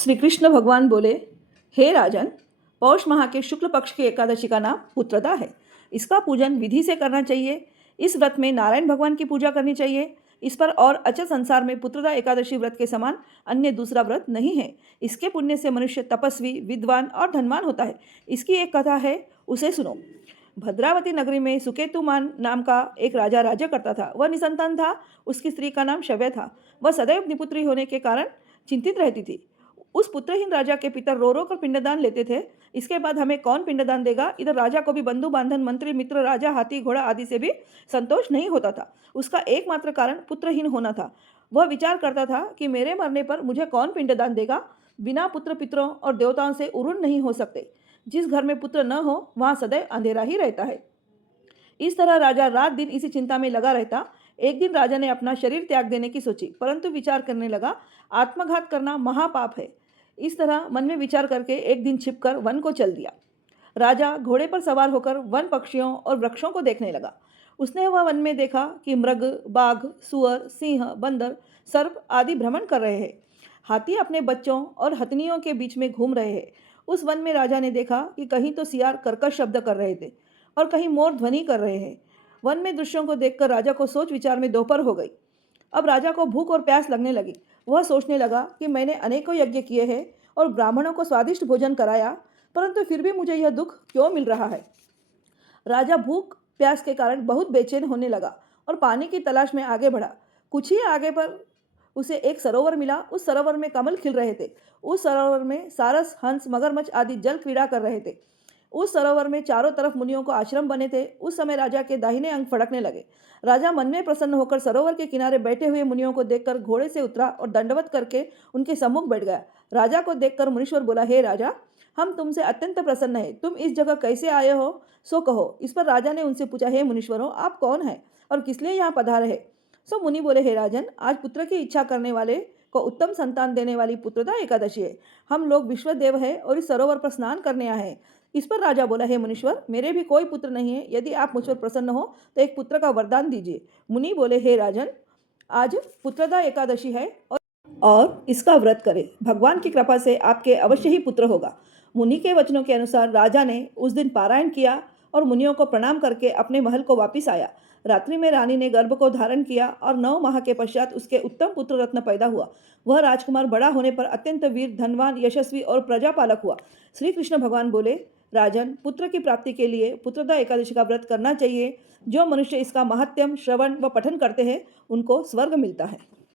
श्री कृष्ण भगवान बोले, हे राजन, पौष माह के शुक्ल पक्ष की एकादशी का नाम पुत्रदा है। इसका पूजन विधि से करना चाहिए। इस व्रत में नारायण भगवान की पूजा करनी चाहिए। इस पर और अचल संसार में पुत्रदा एकादशी व्रत के समान अन्य दूसरा व्रत नहीं है। इसके पुण्य से मनुष्य तपस्वी, विद्वान और धनवान होता है। इसकी एक कथा है, उसे सुनो। भद्रावती नगरी में सुकेतुमान नाम का एक राजा राज्य करता था। वह निसंतान था। उसकी स्त्री का नाम शव्य था। वह सदैव निपुत्री होने के कारण चिंतित रहती थी। उस पुत्रहीन राजा के पितर रो रो कर पिंडदान लेते थे। इसके बाद हमें कौन पिंडदान देगा? इधर राजा को भी बंधु बांधन, मंत्री, मित्र, राजा, हाथी, घोड़ा आदि से भी संतोष नहीं होता था। उसका एकमात्र कारण पुत्रहीन होना था। वह विचार करता था कि मेरे मरने पर मुझे कौन पिंडदान देगा? बिना पुत्र पितरों और देवताओं से उरुण नहीं हो सकते। जिस घर में पुत्र न हो वहां सदैव अंधेरा ही रहता है। इस तरह राजा रात दिन इसी चिंता में लगा रहता। एक दिन राजा ने अपना शरीर त्याग देने की सोची, परंतु विचार करने लगा, आत्मघात करना महापाप है। इस तरह मन में विचार करके एक दिन छिपकर वन को चल दिया। राजा घोड़े पर सवार होकर वन पक्षियों और वृक्षों को देखने लगा। उसने वह वन में देखा कि मृग, बाघ, सुअर, सिंह, बंदर, सर्प आदि भ्रमण कर रहे हैं। हाथी अपने बच्चों और हथनियों के बीच में घूम रहे हैं। उस वन में राजा ने देखा कि कहीं तो सियार कर्कश शब्द कर रहे थे और कहीं मोर ध्वनि कर रहे हैं। वन में दृश्यों को देखकर राजा को सोच विचार में दोपहर हो गई। अब राजा को भूख और प्यास लगने लगी। वह सोचने लगा कि मैंने अनेकों यज्ञ किए हैं और ब्राह्मणों को स्वादिष्ट भोजन कराया, परंतु फिर भी मुझे यह दुख क्यों मिल रहा है? राजा भूख प्यास के कारण बहुत बेचैन होने लगा और पानी की तलाश में आगे बढ़ा। कुछ ही आगे पर उसे एक सरोवर मिला। उस सरोवर में कमल खिल रहे थे। उस सरोवर में सारस, हंस, मगरमच्छ आदि जल क्रीड़ा कर रहे थे। उस सरोवर में चारों तरफ मुनियों को आश्रम बने थे। उस समय राजा के दाहिने अंग फड़कने लगे। राजा मन में प्रसन्न होकर सरोवर के किनारे बैठे हुए मुनियों को देखकर घोड़े से उतरा और दंडवत करके उनके सम्मुख बैठ गया। राजा को देखकर मुनीश्वर बोला, हे राजा, हम तुमसे अत्यंत प्रसन्न है। तुम इस जगह कैसे आए हो, सो कहो। इस पर राजा ने उनसे पूछा, हे मुनीश्वरों, आप कौन हैं और किस लिए यहाँ पधारे है? सो मुनि बोले, हे राजन, आज पुत्र की इच्छा करने वाले को उत्तम संतान देने वाली पुत्रदा एकादशी है। हम लोग विश्वदेव है और इस सरोवर पर स्नान करने आए हैं। इस पर राजा बोला, हे मुनीश्वर, मेरे भी कोई पुत्र नहीं है। यदि आप मुझ पर प्रसन्न हो तो एक पुत्र का वरदान दीजिए। मुनि बोले, हे राजन, आज पुत्रदा एकादशी है और इसका व्रत करें। भगवान की कृपा से आपके अवश्य ही पुत्र होगा। मुनि के वचनों के अनुसार राजा ने उस दिन पारायण किया और मुनियों को प्रणाम करके अपने महल को वापिस आया। रात्रि में रानी ने गर्भ को धारण किया और 9 माह के पश्चात उसके उत्तम पुत्र रत्न पैदा हुआ। वह राजकुमार बड़ा होने पर अत्यंत वीर, धनवान, यशस्वी और प्रजापालक हुआ। श्री कृष्ण भगवान बोले, राजन, पुत्र की प्राप्ति के लिए पुत्रदा एकादशी का व्रत करना चाहिए। जो मनुष्य इसका महात्म्य श्रवण व पठन करते हैं उनको स्वर्ग मिलता है।